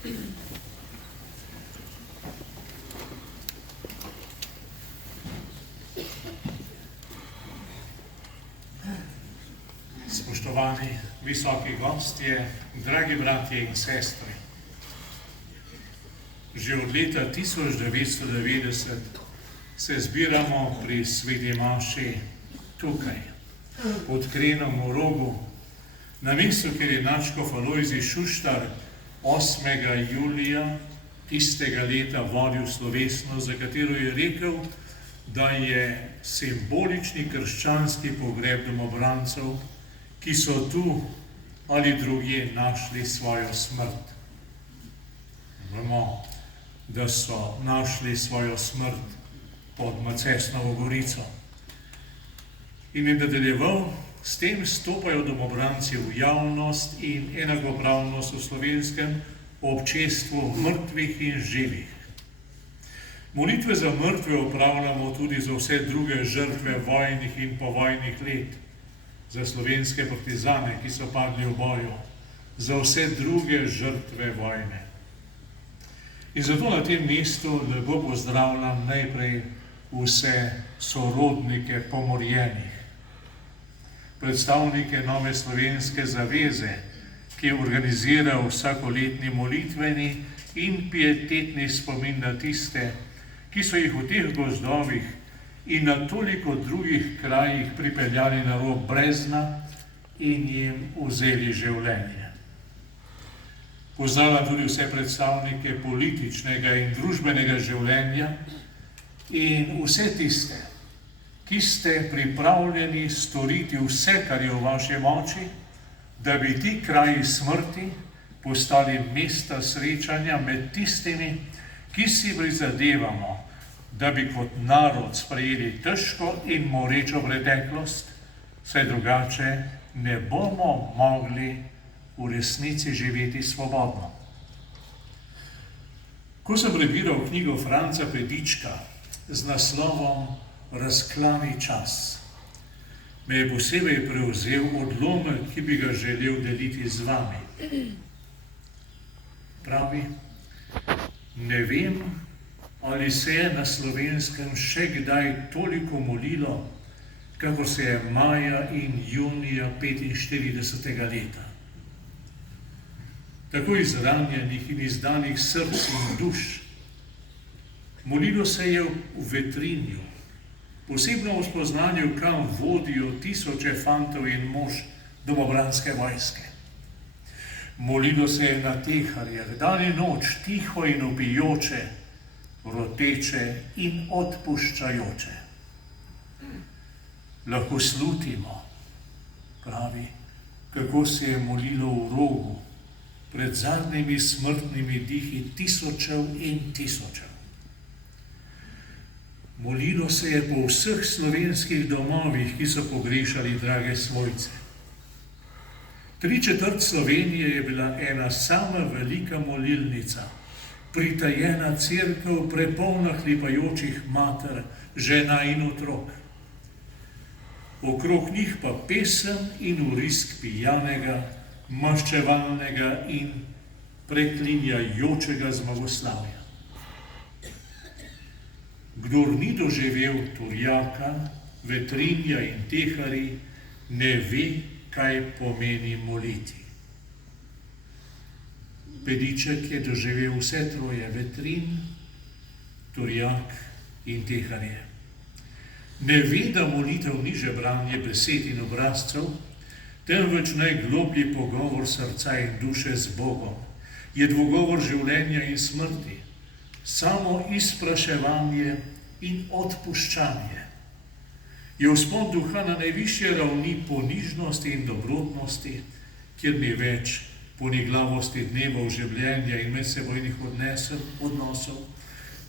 Spoštovani visoki gostje, dragi bratje in sestre, že od leta 1990 se zbiramo pri sveti maši tukaj, pod Krenom v Rogu, na mestu, kjer je nadškof Alojzij Šuštar 8. julija tistega leta vodil slovesnost, za katero je rekel, da je simbolični krščanski pogreb domobrancev, ki so tu ali drugje našli svojo smrt. Vemo, da so našli svojo smrt pod Macesnovo gorico. In je nadaljeval, s tem stopajo domobranci v javnost in enakopravnost v slovenskem občestvu mrtvih in živih. Molitve za mrtve opravljamo tudi za vse druge žrtve vojnih in povojnih let, za slovenske partizane, ki so padli v boju, za vse druge žrtve vojne. In zato na tem mestu lepo pozdravljam najprej vse sorodnike pomorjenih, predstavnike Nove slovenske zaveze, ki organizira vsakoletni molitveni in pietetni spomin na tiste, ki so jih v teh gozdovih in na toliko drugih krajih pripeljali na rob brezna in jim vzeli življenje. Pozdravljam tudi vse predstavnike političnega in družbenega življenja in vse tiste, ki ste pripravljeni storiti vse, kar je v vaši moči, da bi ti kraji smrti postali mesta srečanja med tistimi, ki si prizadevamo, da bi kot narod sprejeli težko in morečo preteklost, saj drugače ne bomo mogli v resnici živeti svobodno. Ko sem prebiral knjigo Franca Pedička z naslovom Razklani čas, me je posebej prevzel odlomek, ki bi ga želel deliti z vami. Pravi, ne vem, ali se je na Slovenskem še kdaj toliko molilo, kakor se je maja in junija 1945. leta. Tako izranjenih in izdanih src in duš. Molilo se je v Vetrinju, posebno v spoznanju, kam vodijo tisoče fantov in mož domobranske vojske. Molilo se je na Teharjah, dan in noč, tiho in vpijoče, roteče in odpuščajoče. Lahko slutimo, pravi, kako se je molilo v Rogu pred zadnjimi smrtnimi dihi tisočev in tisočev. Molilo se je po vseh slovenskih domovih, ki so pogrešali drage svojce. 3/4 Slovenije je bila ena sama velika molilnica, pritajena cerkev, prepolna hlipajočih mater, žena in otrok. Okrog njih pa pesem in vrisk pijanega, maščevalnega in preklinjajočega zmagoslavja. Kdor ni doživel Turjaka, Vetrinja in Teharij, ne ve, kaj pomeni moliti. Pediček je doživel vse troje, Vetrin, Turjak in Teharje. Ne ve, da molitev ni žebranje besed in obrazcev, temveč najgloblji pogovor srca in duše z Bogom, je dvogovor življenja in smrti, samo izpraševanje in odpuščanje. Je vzpon duha na najvišje ravni ponižnosti in dobrotnosti, kjer ni več poniglavosti dnevov življenja in medsebojnih odnosov,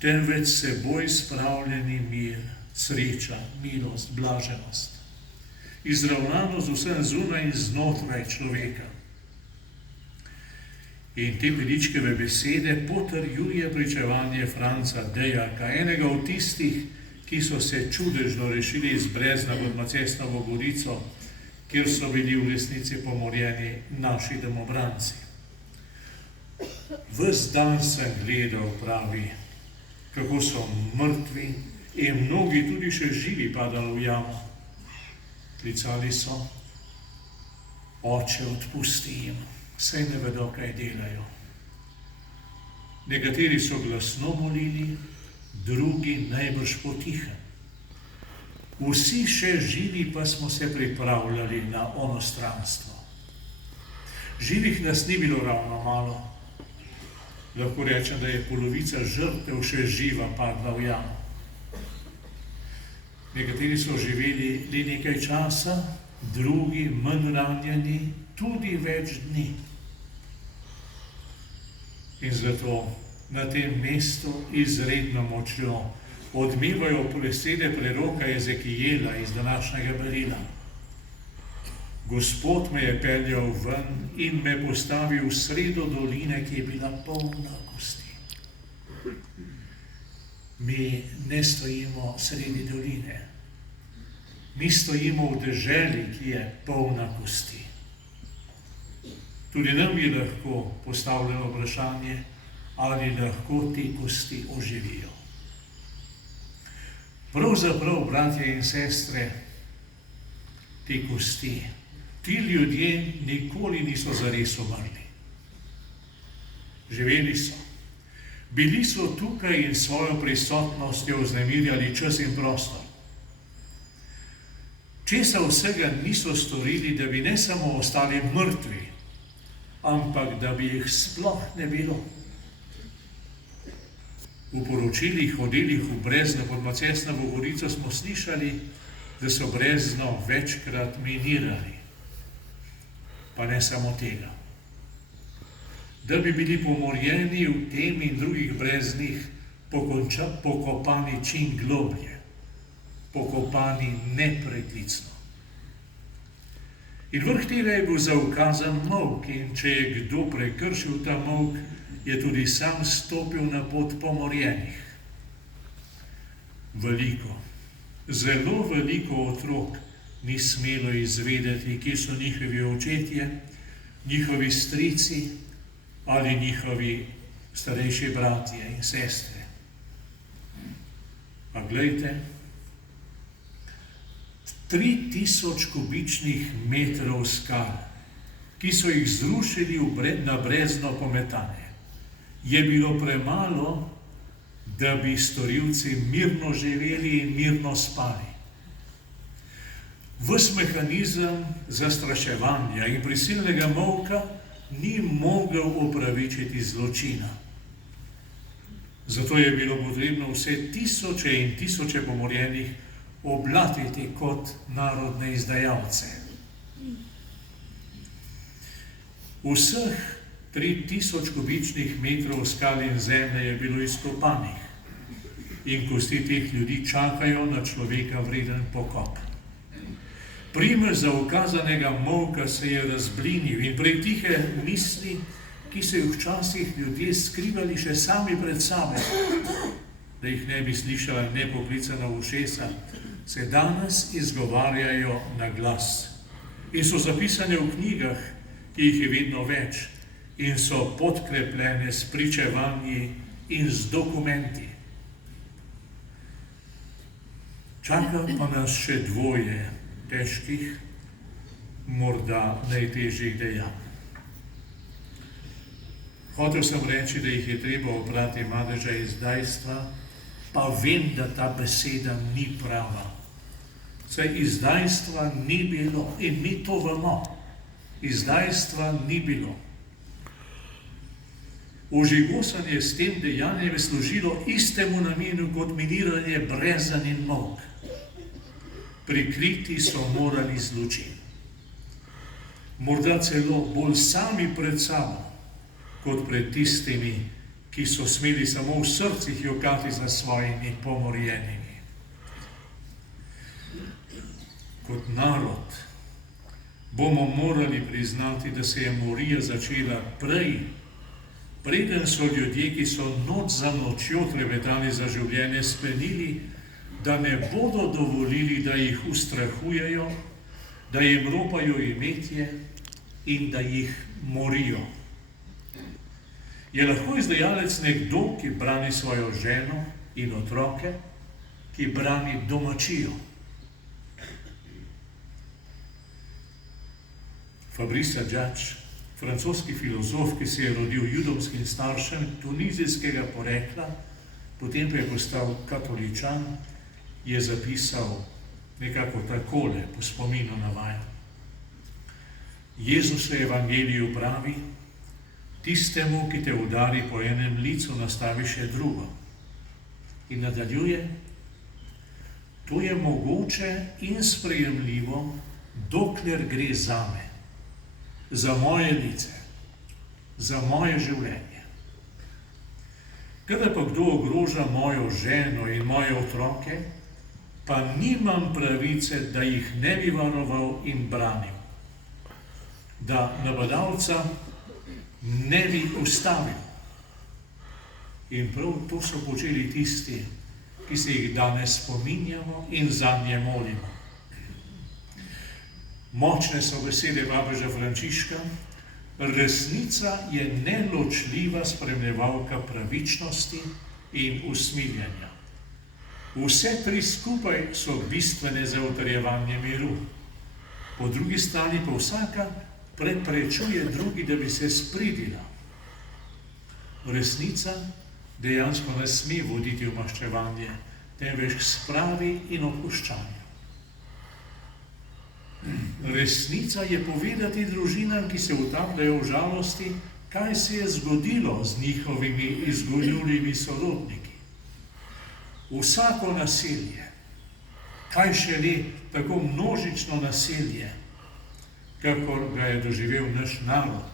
temveč seboj spravljeni mir, sreča, milost, blaženost. Izravnano z vsem zunaj in znotraj človeka. In te Pedičkeve besede potrjuje pričevanje Franca Dejaka, enega od tistih, ki so se čudežno rešili iz brezna pod Macesnovo gorico, kjer so bili v resnici pomorjeni naši domobranci. Ves dan sem gledal, pravi, kako so mrtvi in mnogi tudi še živi padali v jamo. Klicali so: Oče, odpusti jim, saj ne vedo, kaj delajo. Nekateri so glasno molili, drugi najbrž potihem. Vsi še živi pa smo se pripravljali na onostranstvo. Živih nas ni bilo ravno malo. Lahko rečem, da je polovica žrtev še živa padla v jamo. Nekateri so živeli le nekaj časa, drugi manj ranjeni, tudi več dni. In zato na tem mestu izredno močjo odmevajo besede preroka Ezekijela iz današnjega berila. Gospod me je peljal ven in me postavil v sredo doline, ki je bila polna kosti. Mi ne stojimo sredi doline. Mi stojimo v deželi, ki je polna kosti. Tudi nam je lahko postavljeno vprašanje, ali lahko te kosti oživijo. Pravzaprav, bratje in sestre, te kosti, ti ljudje nikoli niso zares umrli. Živeli so. Bili so tukaj in svojo prisotnostjo vznemirjali čas in prostor. Česa vsega niso storili, da bi ne samo ostali mrtvi, ampak da bi jih sploh ne bilo. V poročilih o delih v Brezno pod Macesnovo Gorico smo slišali, da so Brezno večkrat minirali. Pa ne samo tega. Da bi bili pomorjeni v tem in drugih breznih pokopani čim globlje, pokopani nepreklicno. In vrh tega je bil zaukazan molk, in če je kdo prekršil ta molk, je tudi sam stopil na pot pomorjenih. Veliko, zelo veliko otrok ni smelo izvedeti, kje so njihovi očetje, njihovi strici ali njihovi starejši bratje in sestre. Pa glejte, 3000 kubičnih metrov skal, ki so jih zrušili na Brezno pometanje, je bilo premalo, da bi storilci mirno živeli in mirno spali. Ves mehanizem zastraševanja in prisilnega molka ni mogel opravičiti zločina. Zato je bilo potrebno vse tisoče in tisoče pomorjenih oblatiti kot narodne izdajalce. Vseh 3000 kubičnih metrov skal in zemlje je bilo izkopanih in kosti teh ljudi čakajo na človeka vreden pokop. Primež zaukazanega molka se je razblinil in prej tihe misli, ki so jih včasih ljudje skrivali še sami pred sabo, da jih ne bi slišala nepoklicana ušesa, se danes izgovarjajo na glas in so zapisane v knjigah, ki jih je vedno več, in so podkrepljene s pričevanji in z dokumenti. Čaka pa nas še dvoje težkih, morda najtežjih dejanj. Hotel sem reči, da jih je treba oprati madeža izdajstva, pa vem, da ta beseda ni prava. Saj izdajstva ni bilo in mi to vemo. Izdajstva ni bilo. Ožigosanje s tem dejanjem je služilo istemu namenu kot miniranje Brezan in molk. Prikriti so morali zločin. Morda celo bolj sami pred sabo, kot pred tistimi, ki so smeli samo v srcih jokati za svojimi pomorjenimi. Kot narod bomo morali priznati, da se je morija začela preden so ljudje, ki so noč za nočjo trepetali za življenje, sklenili, da ne bodo dovolili, da jih ustrahujejo, da jim ropajo imetje in da jih morijo. Je lahko izdajalec nekdo, ki brani svojo ženo in otroke, ki brani domačijo? Fabrice Džač, francoski filozof, ki se je rodil judovskim staršem tunizijskega porekla, potem pa je postal katoličan, je zapisal nekako takole, po spominu navaja. Jezus v evangeliju pravi, tistemu, ki te udari po enem licu, nastavi še drugo. In nadaljuje, to je mogoče in sprejemljivo, dokler gre zame, za moje lice, za moje življenje. Kadar pa kdo ogroža mojo ženo in moje otroke, pa nimam pravice, da jih ne bi varoval in branil, da napadalca ne bi ustavil. In prav to so počeli tisti, ki se jih danes spominjamo in zanje molimo. Močne so besede papeža Frančiška, resnica je neločljiva spremljevalka pravičnosti in usmiljenja. Vse tri skupaj so bistvene za utrjevanje miru. Po drugi strani pa vsaka preprečuje drugi, da bi se spridila. Resnica dejansko ne sme voditi v maščevanje, temveč k spravi in odpuščanju. Resnica je povedati družinam, ki se utapljajo v žalosti, kaj se je zgodilo z njihovimi izgoljivimi sorodniki. Vsako nasilje, kaj šele tako množično nasilje, kakor ga je doživel naš narod,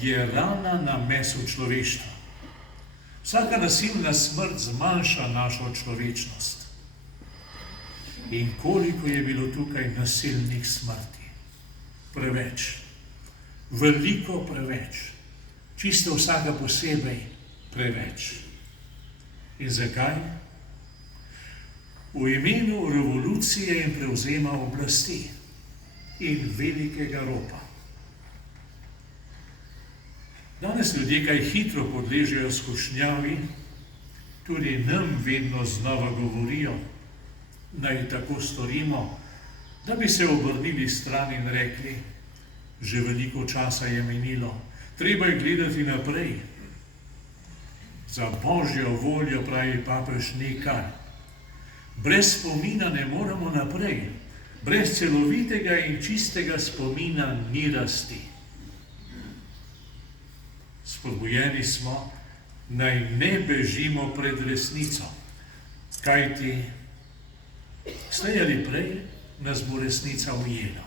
je rana na mesu človeštva. Vsaka nasilna smrt zmanjša našo človečnost. In koliko je bilo tukaj nasilnih smrti? Preveč. Veliko preveč. Čisto vsaka posebej preveč. In zakaj? V imenu revolucije in prevzema oblasti in velikega ropa. Danes ljudje kaj hitro podležejo skušnjavi, tudi nam vedno znova govorijo, naj tako storimo, da bi se obrnili stran in rekli, že veliko časa je minilo, treba je gledati naprej. Za Božjo voljo, pravi papež, nekaj. Brez spomina ne moremo naprej, brez celovitega in čistega spomina ni rasti. Spodbujeni smo, naj ne bežimo pred resnico, kajti slej ali prej nas bo resnica ujela.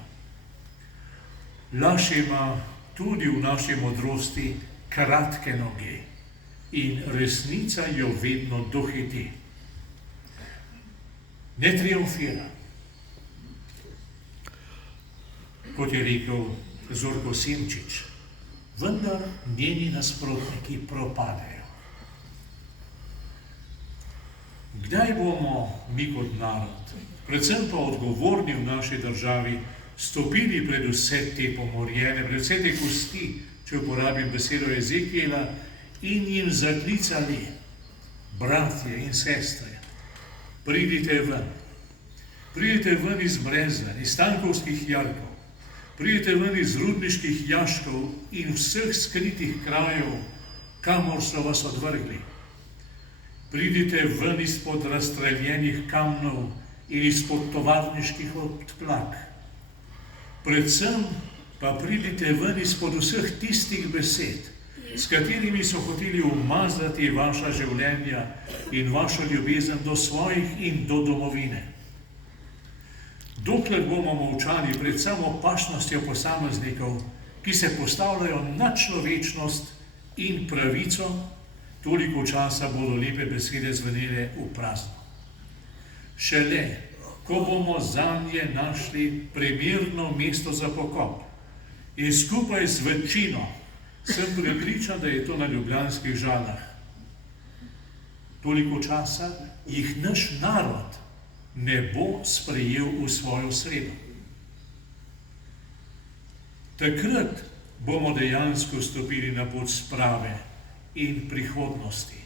Laž ima tudi v naši modrosti kratke noge in resnica jo vedno dohiti. Ne triumfira. Kot je rekel Zorko Simčič, vendar njeni nasprotniki propadajo. Kdaj bomo mi kot narod, predvsem pa odgovorni v naši državi, stopili pred vse te pomorjene, pred vse te kosti, če uporabim besedo Ezekijela, in jim zaklicali, bratje in sestre, pridite ven. Pridite ven iz Brezna, iz Stankovskih jarkov, pridite ven iz rudniških jaškov in vseh skritih krajev, kamor so vas odvrgli. Pridite ven izpod razstreljenih kamnov in izpod tovarniških odplak. Predvsem pa pridite ven izpod vseh tistih besed, s katerimi so hoteli umazati vaša življenja in vašo ljubezen do svojih in do domovine. Dokler bomo molčali pred samopašnostjo posameznikov, ki se postavljajo na človečnost in pravico, toliko časa bodo lepe besede zvenele v prazno. Šele, ko bomo zanje našli primerno mesto za pokop in skupaj z večino, sem prepričan, da je to na ljubljanskih Žalah, toliko časa jih naš narod ne bo sprejel v svojo sredo. Takrat bomo dejansko stopili na pot sprave in prihodnosti,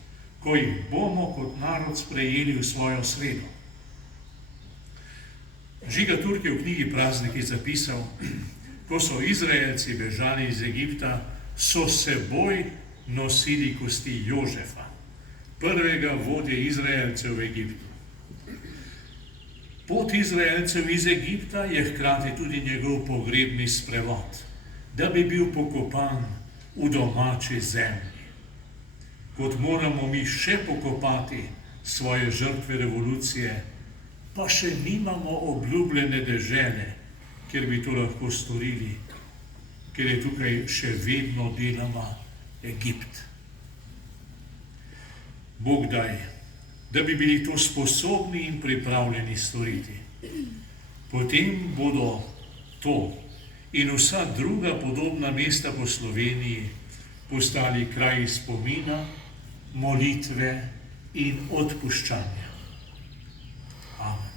ko jih bomo kot narod sprejeli v svojo sredo. Žiga Turk je v knjigi Prazniki zapisal, ko so Izraelci bežali iz Egipta, so seboj nosili kosti Jožefa, prvega vodje Izraelcev v Egiptu. Pot Izraelcev iz Egipta je hkrati tudi njegov pogrebni sprevod, da bi bil pokopan v domači zemlji. Kot moramo mi še pokopati svoje žrtve revolucije, pa še nimamo obljubljene dežele, kjer bi to lahko storili, ker je tukaj še vedno deloma Egipt. Bog daj, da bi bili to sposobni in pripravljeni storiti. Potem bodo to in vsa druga podobna mesta po Sloveniji postali kraji spomina, molitve in odpuščanja. Amen.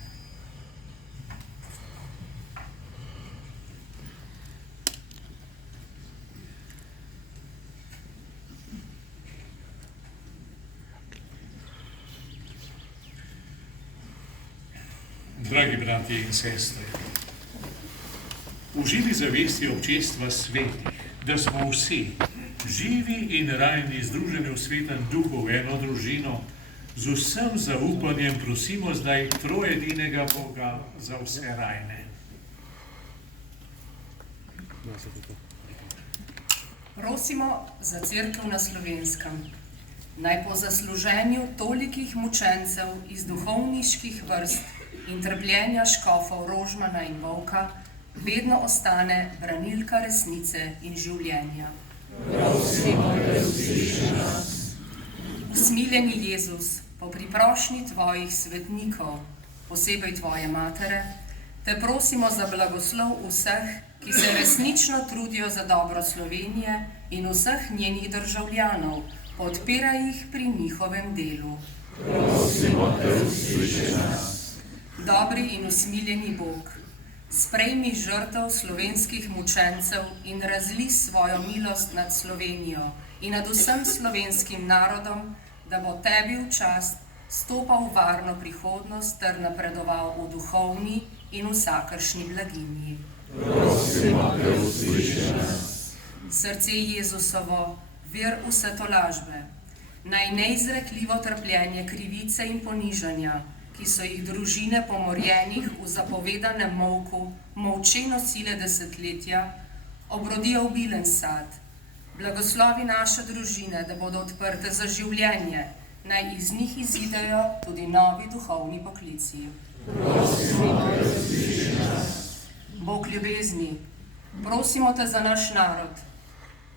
Dragi bratje in sestre, v živi zavesti občestva svetih, da smo vsi živi in rajni, združeni v svetem duhu, v eno družino, z vsem zaupanjem prosimo zdaj trojedinega Boga za vse rajne. Prosimo za Cerkev na Slovenskem, naj po zasluženju tolikih mučencev iz duhovniških vrst in trpljenja škofov Rožmana in Volka vedno ostane branilka resnice in življenja. Prosimo, da usliši nas. Usmiljeni Jezus, po priprošnji tvojih svetnikov, posebej tvoje matere, te prosimo za blagoslov vseh, ki se resnično trudijo za dobro Slovenije in vseh njenih državljanov, podpiraj jih pri njihovem delu. Prosimo, da usliši nas. Dobri in usmiljeni Bog, sprejmi žrtev slovenskih mučencev in razli svojo milost nad Slovenijo in nad vsem slovenskim narodom, da bo tebi v čast stopal v varno prihodnost ter napredoval v duhovni in vsakršni blaginji. Prosimo, da usliši nas. Srce Jezusovo, vir vse tolažbe, naj neizrekljivo trpljenje krivice in ponižanja, ki so jih družine pomorjenih v zapovedanem molku molče nosile desetletja, obrodijo obilen sad. Blagoslovi naše družine, da bodo odprte za življenje, naj iz njih izidejo tudi novi duhovni poklici. Prosimo, da usliši nas. Bog ljubezni, prosimo te za naš narod,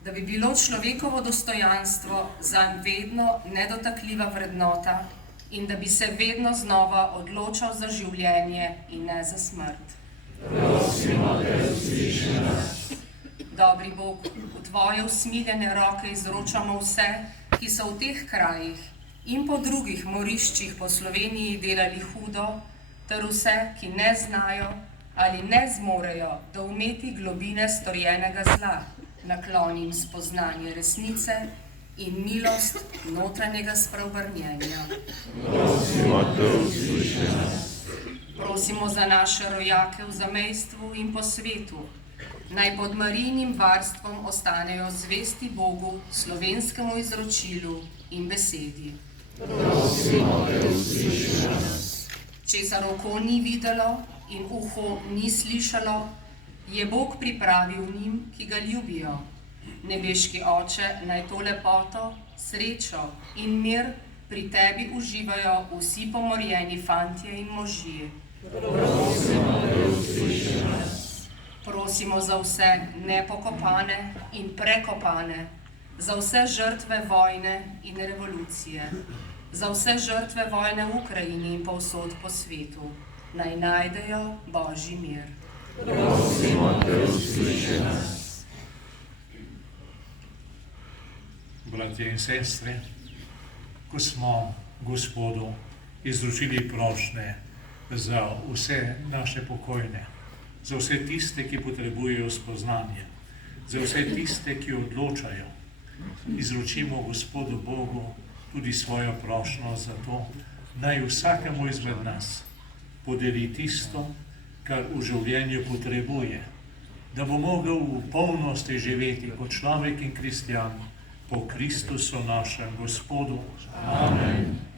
da bi bilo človekovo dostojanstvo zanj vedno nedotakljiva vrednota in da bi se vedno znova odločal za življenje in ne za smrt. Prosimo, da usliši nas. Dobri Bog, v tvoje usmiljene roke izročamo vse, ki so v teh krajih in po drugih moriščih po Sloveniji delali hudo, ter vse, ki ne znajo ali ne zmorejo doumeti globine storjenega zla, naklonim spoznanje resnice in milost notranjega spreobrnjenja. Prosimo, da usliši nas. Prosimo za naše rojake v zamejstvu in po svetu, naj pod Marijinim varstvom ostanejo zvesti Bogu, slovenskemu izročilu in besedi. Prosimo, da usliši nas. Česar oko ni videlo in uho ni slišalo, je Bog pripravil njim, ki ga ljubijo. Nebeški Oče, naj to lepoto, srečo in mir pri tebi uživajo vsi pomorjeni fantje in možje. Prosimo, da usliši nas. Prosimo za vse nepokopane in prekopane, za vse žrtve vojne in revolucije, za vse žrtve vojne v Ukrajini in povsod po svetu, naj najdejo Božji mir. Prosimo, da usliši nas. Bratje in sestre, ko smo Gospodu izročili prošnje za vse naše pokojne, za vse tiste, ki potrebujejo spoznanje, za vse tiste, ki odločajo, izročimo Gospodu Bogu tudi svojo prošnjo za to, naj vsakemu izmed nas podeli tisto, kar v življenju potrebuje, da bo mogel v polnosti živeti kot človek in kristjan po Kristusu našem Gospodu. Amen.